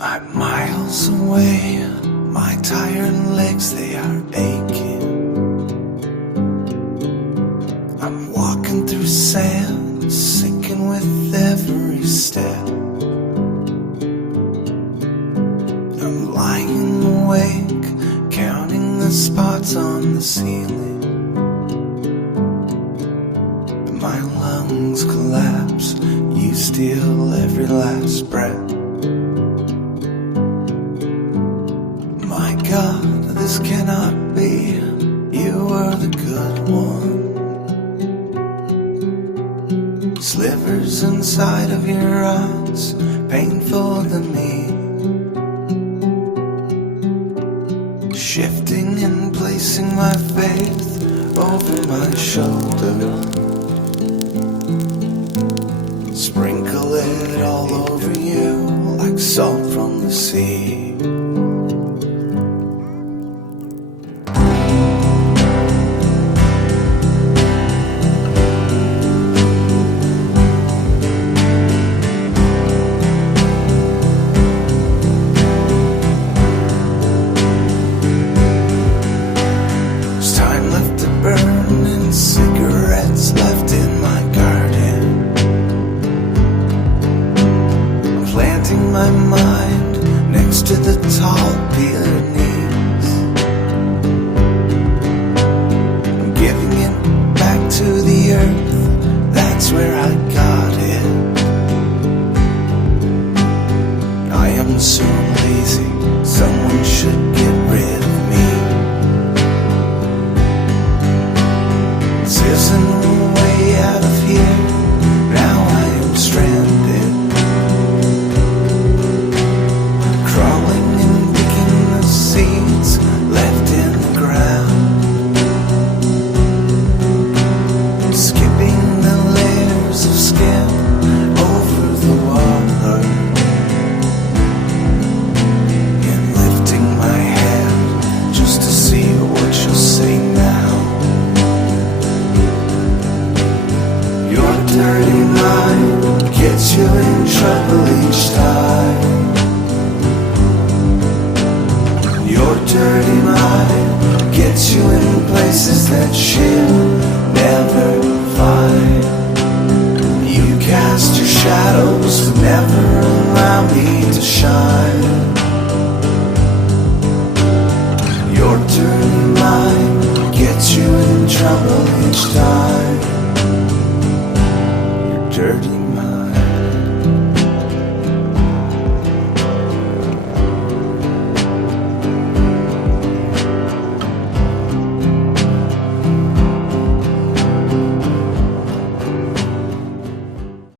I'm miles away, my tired legs, they are aching. I'm walking through sand, sinking with every step. I'm lying awake, counting the spots on the ceiling. My lungs collapse, you steal every last breath. My God, this cannot be, you were the good one. Slivers inside of your eyes, painful to me. Shifting and placing my faith over my shoulder. Sprinkle it all over you like salt from the sea. Burning cigarettes left in my garden. I'm planting my mind next to the tall peonies. I'm giving it back to the earth, that's where I got it. I am so lazy, someone should get rid of me. This isn't